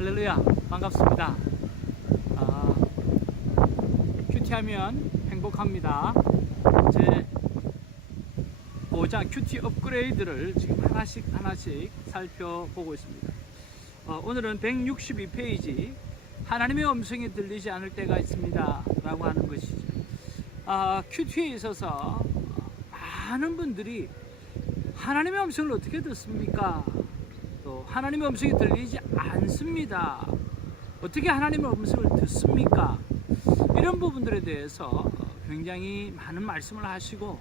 할렐루야, 반갑습니다. 큐티하면 행복합니다. 제 5장 큐티 업그레이드를 지금 하나씩 살펴보고 있습니다. 오늘은 162페이지 하나님의 음성이 들리지 않을 때가 있습니다 라고 하는 것이죠. 큐티에 있어서 많은 분들이 하나님의 음성을 어떻게 듣습니까? 또 하나님의 음성이 들리지 않습니다. 어떻게 하나님의 음성을 듣습니까? 이런 부분들에 대해서 굉장히 많은 말씀을 하시고,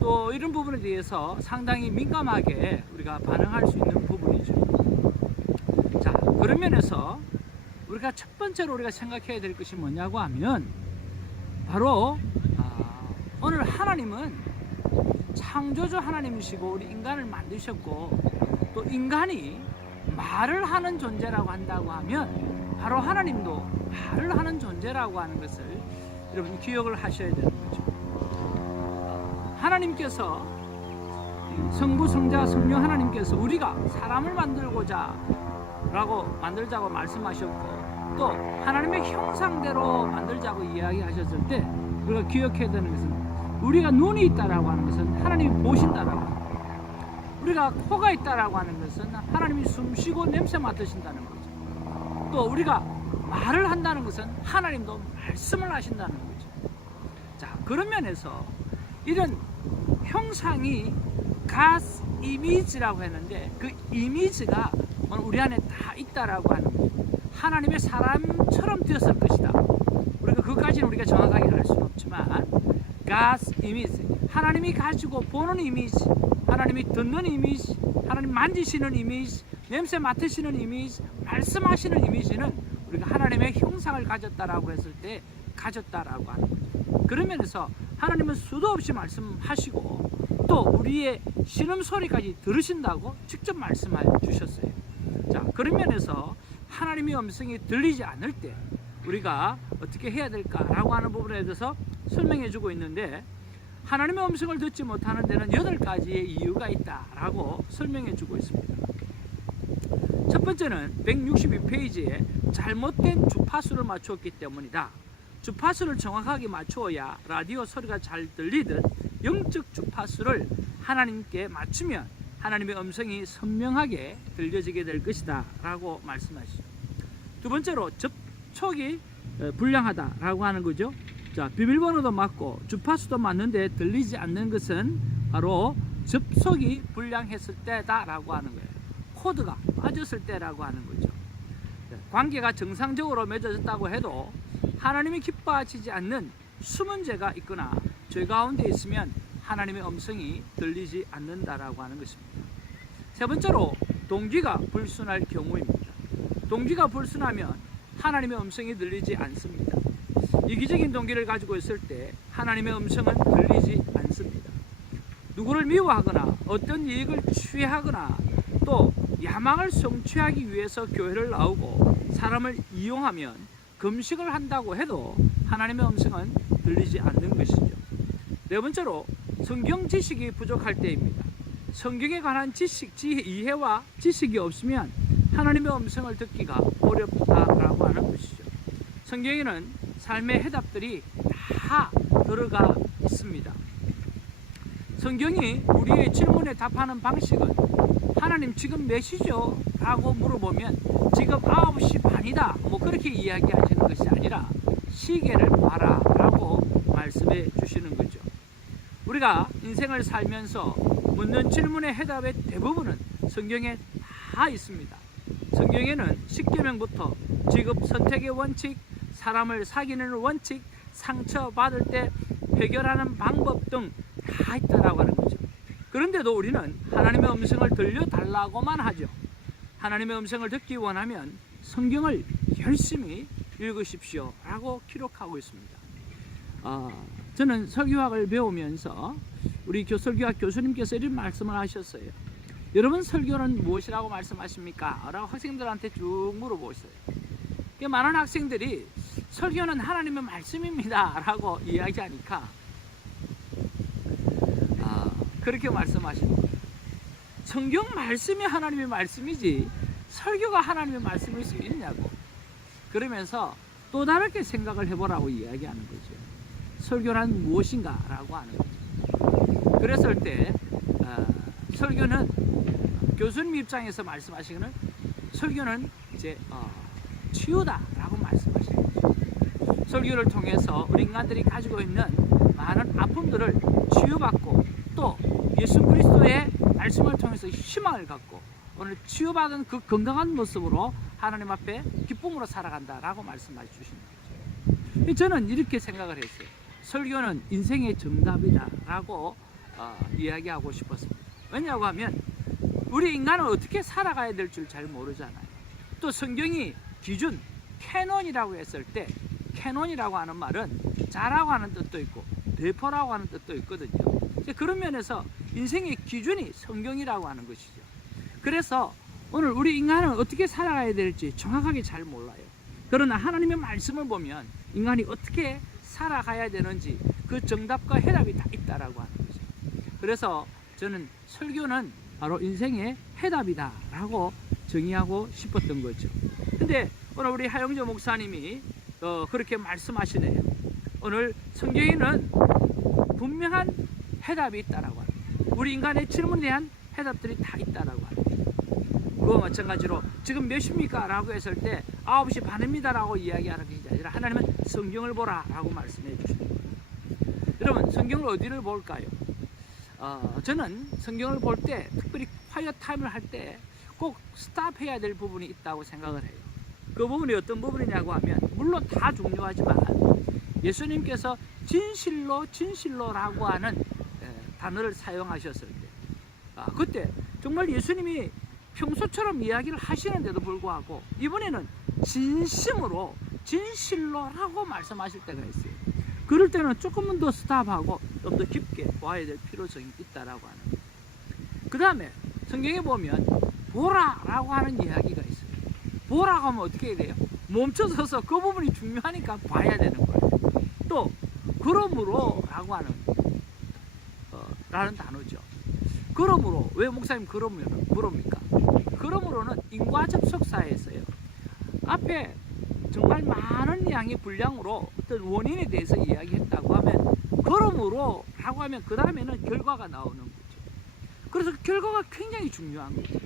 또 이런 부분에 대해서 상당히 민감하게 우리가 반응할 수 있는 부분이죠. 자, 그런 면에서 우리가 첫 번째로 우리가 생각해야 될 것이 뭐냐고 하면, 바로 오늘 하나님은 창조주 하나님이시고 우리 인간을 만드셨고, 또 인간이 말을 하는 존재라고 한다고 하면 바로 하나님도 말을 하는 존재라고 하는 것을 여러분 기억을 하셔야 되는 거죠. 하나님께서, 성부, 성자, 성령 하나님께서 우리가 사람을 만들자고 말씀하셨고, 또 하나님의 형상대로 만들자고 이야기하셨을 때 우리가 기억해야 되는 것은, 우리가 눈이 있다라고 하는 것은 하나님이 보신다라고 합니다. 우리가 코가 있다라고 하는 것은 하나님이 숨쉬고 냄새 맡으신다는 거죠. 또 우리가 말을 한다는 것은 하나님도 말씀을 하신다는 거죠. 자, 그런 면에서 이런 형상이 God's image라고 했는데, 그 이미지가 우리 안에 다 있다라고 하는 거죠. 하나님의 사람처럼 되었을 것이다. 우리가 그것까지는 우리가 정확하게 알 수는 없지만, God's image, 하나님이 가지고 보는 이미지, 하나님이 듣는 이미지, 하나님 만지시는 이미지, 냄새 맡으시는 이미지, 말씀하시는 이미지는 우리가 하나님의 형상을 가졌다라고 했을 때 가졌다라고 하는 거죠. 그런 면에서 하나님은 수도 없이 말씀하시고, 또 우리의 신음소리까지 들으신다고 직접 말씀해 주셨어요. 자, 그런 면에서 하나님의 음성이 들리지 않을 때 우리가 어떻게 해야 될까라고 하는 부분에 대해서 설명해 주고 있는데, 하나님의 음성을 듣지 못하는 데는 8가지의 이유가 있다라고 설명해 주고 있습니다. 첫 번째는 162페이지에 잘못된 주파수를 맞추었기 때문이다. 주파수를 정확하게 맞추어야 라디오 소리가 잘 들리듯 영적 주파수를 하나님께 맞추면 하나님의 음성이 선명하게 들려지게 될 것이다 라고 말씀하시죠. 두 번째로 접촉이 불량하다라고 하는 거죠. 자, 비밀번호도 맞고 주파수도 맞는데 들리지 않는 것은 바로 접속이 불량했을 때다라고 하는 거예요. 코드가 빠졌을 때라고 하는 거죠. 관계가 정상적으로 맺어졌다고 해도 하나님이 기뻐하시지 않는 수문제가 있거나 죄 가운데 있으면 하나님의 음성이 들리지 않는다라고 하는 것입니다. 세 번째로 동기가 불순할 경우입니다. 동기가 불순하면 하나님의 음성이 들리지 않습니다. 이기적인 동기를 가지고 있을 때 하나님의 음성은 들리지 않습니다. 누구를 미워하거나 어떤 이익을 취하거나 또 야망을 성취하기 위해서 교회를 나오고 사람을 이용하면 금식을 한다고 해도 하나님의 음성은 들리지 않는 것이죠. 네 번째로 성경 지식이 부족할 때입니다. 성경에 관한 이해와 지식이 없으면 하나님의 음성을 듣기가 어렵다라고 하는 것이죠. 성경에는 삶의 해답들이 다 들어가 있습니다. 성경이 우리의 질문에 답하는 방식은, 하나님 지금 몇 시죠? 라고 물어보면 지금 9시 반이다 뭐 그렇게 이야기하시는 것이 아니라 시계를 봐라 라고 말씀해 주시는 거죠. 우리가 인생을 살면서 묻는 질문의 해답의 대부분은 성경에 다 있습니다. 성경에는 십계명부터 직업 선택의 원칙, 사람을 사귀는 원칙, 상처받을 때 해결하는 방법 등 다 있다라고 하는 거죠. 그런데도 우리는 하나님의 음성을 들려달라고만 하죠. 하나님의 음성을 듣기 원하면 성경을 열심히 읽으십시오 라고 기록하고 있습니다. 저는 설교학을 배우면서 우리 설교학 교수님께서 이런 말씀을 하셨어요. 여러분 설교는 무엇이라고 말씀하십니까? 라고 학생들한테 쭉 물어보셨어요. 많은 학생들이 설교는 하나님의 말씀입니다 라고 이야기하니까 그렇게 말씀하시는 거예요. 성경 말씀이 하나님의 말씀이지 설교가 하나님의 말씀일 수 있냐고. 그러면서 또 다르게 생각을 해보라고 이야기하는 거죠. 설교란 무엇인가 라고 하는 거죠. 그랬을 때 설교는 교수님 입장에서 말씀하시기는 설교는 이제 치유다라고 말씀하시는 거죠. 설교를 통해서 우리 인간들이 가지고 있는 많은 아픔들을 치유받고 또 예수 그리스도의 말씀을 통해서 희망을 갖고 오늘 치유받은 그 건강한 모습으로 하나님 앞에 기쁨으로 살아간다라고 말씀해 주시는 거죠. 저는 이렇게 생각을 했어요. 설교는 인생의 정답이다라고 이야기하고 싶었습니다. 왜냐고 하면 우리 인간은 어떻게 살아가야 될 줄 잘 모르잖아요. 또 성경이 기준, 캐논이라고 했을 때 캐논이라고 하는 말은 자라고 하는 뜻도 있고 대포라고 하는 뜻도 있거든요. 그런 면에서 인생의 기준이 성경이라고 하는 것이죠. 그래서 오늘 우리 인간은 어떻게 살아가야 될지 정확하게 잘 몰라요. 그러나 하나님의 말씀을 보면 인간이 어떻게 살아가야 되는지 그 정답과 해답이 다 있다라고 하는 거죠. 그래서 저는 설교는 바로 인생의 해답이다라고 정의하고 싶었던 거죠. 근데 오늘 우리 하영조 목사님이 그렇게 말씀하시네요. 오늘 성경에는 분명한 해답이 있다라고 합니다. 우리 인간의 질문에 대한 해답들이 다 있다라고 합니다. 그와 마찬가지로 지금 몇 시입니까? 라고 했을 때 9시 반입니다 라고 이야기하는 것이 아니라 하나님은 성경을 보라 라고 말씀해 주시는 거예요. 여러분 성경을 어디를 볼까요? 저는 성경을 볼 때 특별히 콰이어 타임을 할 때 꼭 스탑해야 될 부분이 있다고 생각을 해요. 그 부분이 어떤 부분이냐고 하면 물론 다 중요하지만 예수님께서 진실로라고 하는 단어를 사용하셨을 때 그때 정말 예수님이 평소처럼 이야기를 하시는데도 불구하고 이번에는 진실로라고 말씀하실 때가 있어요. 그럴 때는 조금은 더 스탑하고 좀 더 깊게 봐야 될 필요성이 있다라고 하는 거예요. 그 다음에 성경에 보면 보라라고 하는 이야기가 있어요. 보라고 하면 어떻게 해야 돼요? 멈춰서서 그 부분이 중요하니까 봐야 되는 거예요. 또 그러므로라고 하는 라는 단어죠. 그러므로 왜 목사님 그럽니까? 그러므로는 인과 접속사에서요. 앞에 정말 많은 양의 분량으로 어떤 원인에 대해서 이야기했다고 하면 그러므로라고 하면 그 다음에는 결과가 나오는 거죠. 그래서 결과가 굉장히 중요한 거죠.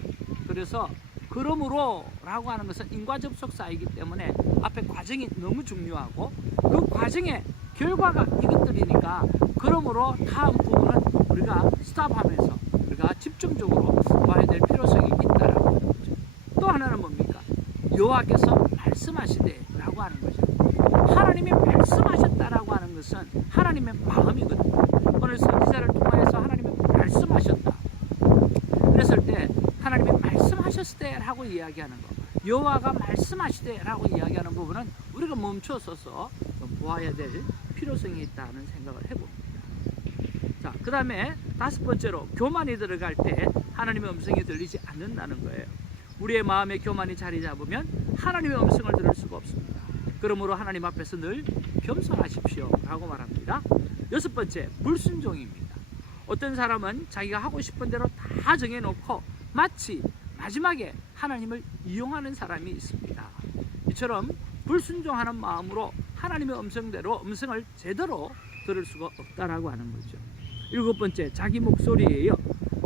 그래서 그러므로라고 하는 것은 인과 접속사이기 때문에 앞에 과정이 너무 중요하고 그 과정의 결과가 이것들이니까 그러므로 다음 부분은 우리가 스탑하면서 우리가 집중적으로 봐야 될 필요성이 있다라고 하는 거죠. 또 하나는 뭡니까? 여호와께서 말씀하시되라고 하는 거죠. 하나님이 말씀하셨다라고 하는 것은 하나님의 마음이거든요. 오늘 선지자를 통하여서 하나님이 말씀하셨다. 그랬을 때 하나님이 말씀하셨을 때라고 이야기하는 거, 여호와가 말씀하시되라고 이야기하는 부분은 우리가 멈춰서서 보아야 될 필요성이 있다는 생각을 해봅니다. 자, 그 다음에 다섯 번째로 교만이 들어갈 때 하나님의 음성이 들리지 않는다는 거예요. 우리의 마음에 교만이 자리 잡으면 하나님의 음성을 들을 수가 없습니다. 그러므로 하나님 앞에서 늘 겸손하십시오 라고 말합니다. 여섯 번째, 불순종입니다. 어떤 사람은 자기가 하고 싶은 대로 다 정해놓고 마치 마지막에 하나님을 이용하는 사람이 있습니다. 이처럼 불순종하는 마음으로 하나님의 음성을 제대로 들을 수가 없다라고 하는 거죠. 일곱 번째, 자기 목소리예요.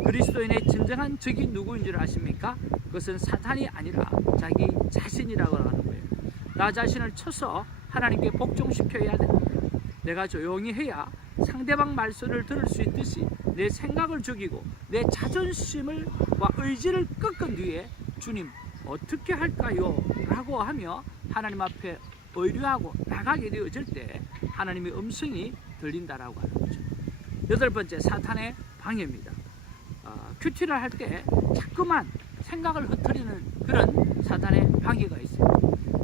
그리스도인의 진정한 적이 누구인 줄 아십니까? 그것은 사탄이 아니라 자기 자신이라고 하는 거예요. 나 자신을 쳐서 하나님께 복종시켜야 됩니다. 내가 조용히 해야 상대방 말소리를 들을 수 있듯이 내 생각을 죽이고 내 자존심과 의지를 꺾은 뒤에 주님 어떻게 할까요? 라고 하며 하나님 앞에 의뢰하고 나가게 되어질 때 하나님의 음성이 들린다라고 하는 거죠. 여덟 번째, 사탄의 방해입니다. 큐티를 할 때 자꾸만 생각을 흩트리는 그런 사탄의 방해가 있어요.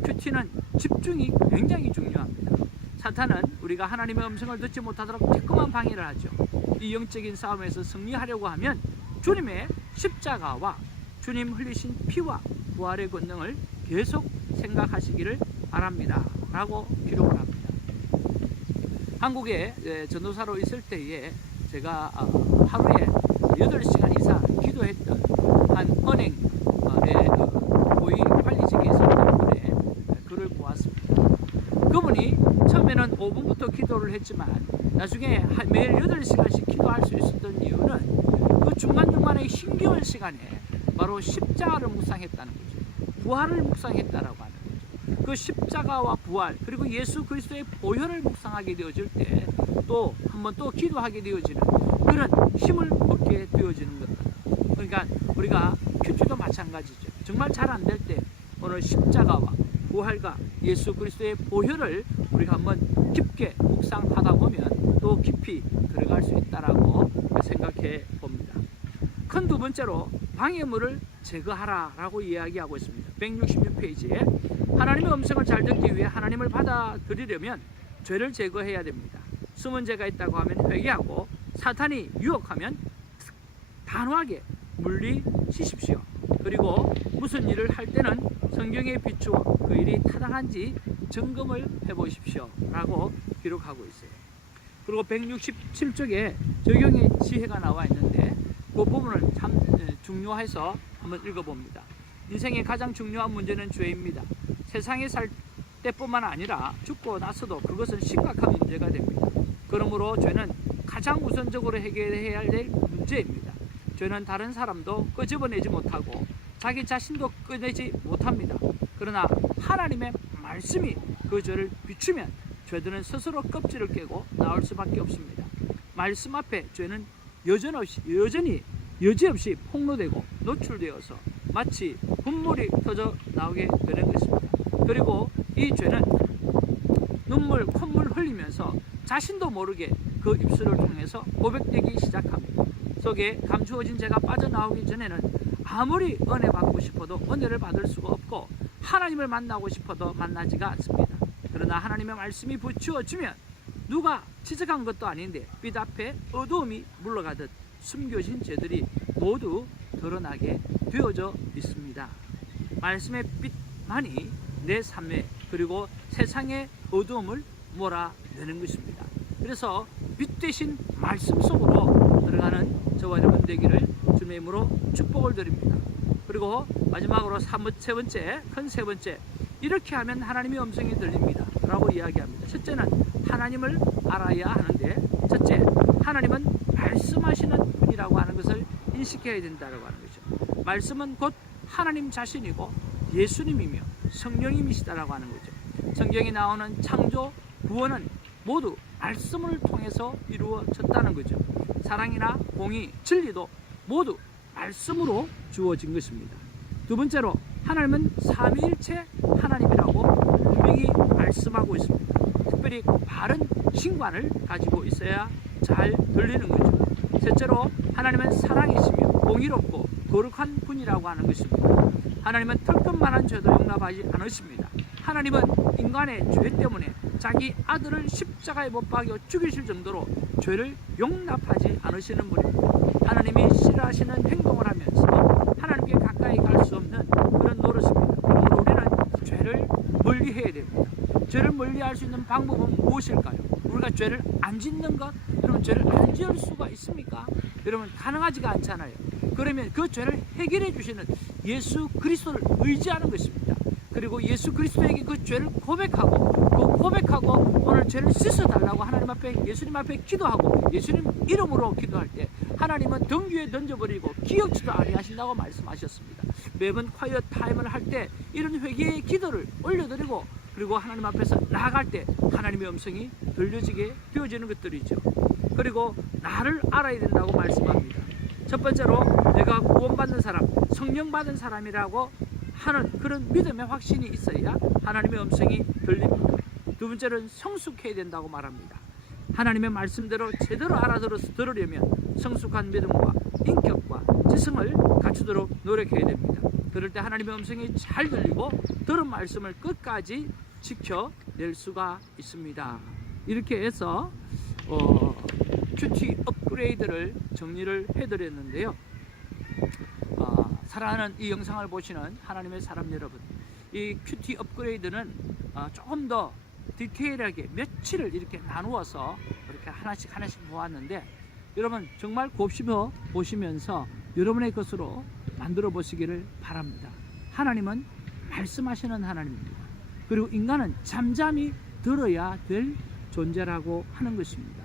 큐티는 집중이 굉장히 중요합니다. 사탄은 우리가 하나님의 음성을 듣지 못하도록 자꾸만 방해를 하죠. 이 영적인 싸움에서 승리하려고 하면 주님의 십자가와 주님 흘리신 피와 부활의 권능을 계속 생각하시기를 바랍니다 라고 기록을 합니다. 한국에 전도사로 있을 때에 제가 하루에 8시간 이상 기도했던 한 은행의 5분부터 기도를 했지만 나중에 매일 8시간씩 기도할 수 있었던 이유는 그 중간중간에 힘겨운 시간에 바로 십자가를 묵상했다는 거죠. 부활을 묵상했다라고 하는 거죠. 그 십자가와 부활 그리고 예수 그리스도의 보혈을 묵상하게 되어질 때 또 한번 또 기도하게 되어지는 그런 힘을 얻게 되어지는 겁니다. 그러니까 우리가 큐티도 마찬가지죠. 정말 잘 안 될 때 오늘 십자가와 부활과 예수 그리스도의 보혈을 우리가 한번 깊게 묵상하다 보면 또 깊이 들어갈 수 있다라고 생각해 봅니다. 큰 두 번째로 방해물을 제거하라라고 이야기하고 있습니다. 166페이지에 하나님의 음성을 잘 듣기 위해 하나님을 받아들이려면 죄를 제거해야 됩니다. 숨은 죄가 있다고 하면 회개하고 사탄이 유혹하면 단호하게 물리치십시오. 그리고 무슨 일을 할 때는 성경에 비추어 그 일이 타당한지 점검을 해보십시오 라고 기록하고 있어요. 그리고 167쪽에 적용의 지혜가 나와 있는데 그 부분을 참 중요해서 한번 읽어봅니다. 인생의 가장 중요한 문제는 죄입니다. 세상에 살 때뿐만 아니라 죽고 나서도 그것은 심각한 문제가 됩니다. 그러므로 죄는 가장 우선적으로 해결해야 될 문제입니다. 죄는 다른 사람도 끄집어내지 못하고 자기 자신도 꺼내지 못합니다. 그러나 하나님의 말씀이 그 죄를 비추면 죄들은 스스로 껍질을 깨고 나올 수밖에 없습니다. 말씀 앞에 죄는 여지없이 폭로되고 노출되어서 마치 분물이 터져 나오게 되는 것입니다. 그리고 이 죄는 눈물, 콧물 흘리면서 자신도 모르게 그 입술을 통해서 고백되기 시작합니다. 속에 감추어진 죄가 빠져나오기 전에는 아무리 은혜 받고 싶어도 은혜를 받을 수가 없고 하나님을 만나고 싶어도 만나지가 않습니다. 그러나 하나님의 말씀이 비추어지면 누가 지적한 것도 아닌데 빛 앞에 어두움이 물러가듯 숨겨진 죄들이 모두 드러나게 되어져 있습니다. 말씀의 빛만이 내 삶에 그리고 세상의 어두움을 몰아내는 것입니다. 그래서 빛 대신 말씀 속으로 들어가는 저와 여러분 되기를 주님의 이름으로 축복을 드립니다. 그리고 마지막으로 세 번째 이렇게 하면 하나님의 음성이 들립니다 라고 이야기합니다. 첫째는 하나님을 알아야 하는데 첫째 하나님은 말씀하시는 분이라고 하는 것을 인식해야 된다고 하는 거죠. 말씀은 곧 하나님 자신이고 예수님이며 성령님이시다라고 하는 거죠. 성경에 나오는 창조, 구원은 모두 말씀을 통해서 이루어졌다는 거죠. 사랑이나 공의, 진리도 모두 말씀으로 주어진 것입니다. 두 번째로 하나님은 삼위일체 하나님이라고 분명히 말씀하고 있습니다. 특별히 바른 신관을 가지고 있어야 잘 들리는 거죠. 셋째로 하나님은 사랑이시며 공의롭고 거룩한 분이라고 하는 것입니다. 하나님은 털끝만한 죄도 용납하지 않으십니다. 하나님은 인간의 죄 때문에 자기 아들을 십자가에 못 박여 죽이실 정도로 죄를 용납하지 않으시는 분입니다. 하나님이 싫어하시는 행동을 하면서 하나님께 가까이 갈 수 없는 그런 노릇입니다. 그러므로 우리는 죄를 멀리해야 됩니다. 죄를 멀리할 수 있는 방법은 무엇일까요? 우리가 죄를 안 짓는 것? 그러면 죄를 안 지을 수가 있습니까? 여러분 가능하지가 않잖아요. 그러면 그 죄를 해결해 주시는 예수 그리스도를 의지하는 것입니다. 그리고 예수 그리스도에게 그 죄를 고백하고 오늘 죄를 씻어달라고 하나님 앞에 예수님 앞에 기도하고 예수님 이름으로 기도할 때 하나님은 등 위에 던져버리고 기억지도 아니하신다고 말씀하셨습니다. 매번 콰이어 타임을 할 때 이런 회개의 기도를 올려드리고 그리고 하나님 앞에서 나아갈 때 하나님의 음성이 들려지게 되어지는 것들이죠. 그리고 나를 알아야 된다고 말씀합니다. 첫 번째로 내가 구원받는 사람, 성령 받은 사람이라고 하는 그런 믿음의 확신이 있어야 하나님의 음성이 들립니다. 두 번째는 성숙해야 된다고 말합니다. 하나님의 말씀대로 제대로 알아들어서 들으려면 성숙한 믿음과 인격과 지성을 갖추도록 노력해야 됩니다. 그럴 때 하나님의 음성이 잘 들리고 들은 말씀을 끝까지 지켜낼 수가 있습니다. 이렇게 해서 큐티 업그레이드를 정리를 해드렸는데요. 사랑하는 이 영상을 보시는 하나님의 사람 여러분, 이 큐티 업그레이드는 조금 더 디테일하게 며칠을 이렇게 나누어서 이렇게 하나씩 보았는데 여러분 정말 곱씹어 보시면서 여러분의 것으로 만들어 보시기를 바랍니다. 하나님은 말씀하시는 하나님입니다. 그리고 인간은 잠잠히 들어야 될 존재라고 하는 것입니다.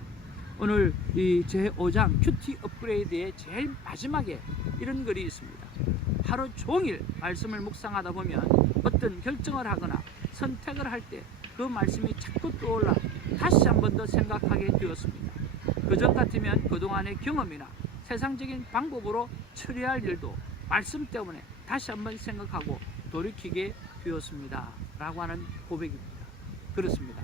오늘 이 제5장 큐티 업그레이드의 제일 마지막에 이런 글이 있습니다. 하루 종일 말씀을 묵상하다 보면 어떤 결정을 하거나 선택을 할 때 그 말씀이 자꾸 떠올라 다시 한 번 더 생각하게 되었습니다. 그전 같으면 그동안의 경험이나 세상적인 방법으로 처리할 일도 말씀 때문에 다시 한 번 생각하고 돌이키게 되었습니다. 라고 하는 고백입니다. 그렇습니다.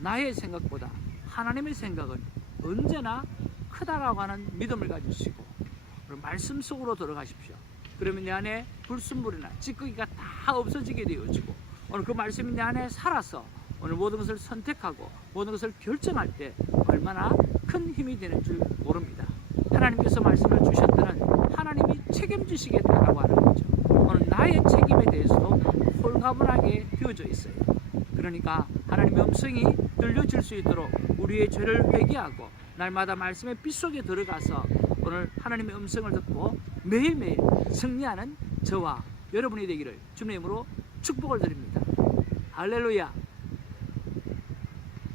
나의 생각보다 하나님의 생각은 언제나 크다라고 하는 믿음을 가지시고 말씀 속으로 들어가십시오. 그러면 내 안에 불순물이나 찌꺼기가 다 없어지게 되어지고 오늘 그 말씀이 내 안에 살아서 오늘 모든 것을 선택하고 모든 것을 결정할 때 얼마나 큰 힘이 되는 줄 모릅니다. 하나님께서 말씀을 주셨다는 하나님이 책임지시겠다라고 하는 거죠. 오늘 나의 책임에 대해서도 홀가분하게 되어져 있어요. 그러니까 하나님의 음성이 들려질 수 있도록 우리의 죄를 회개하고 날마다 말씀의 빛 속에 들어가서 오늘 하나님의 음성을 듣고 매일매일 승리하는 저와 여러분이 되기를 주님의 이름으로 축복을 드립니다. 할렐루야.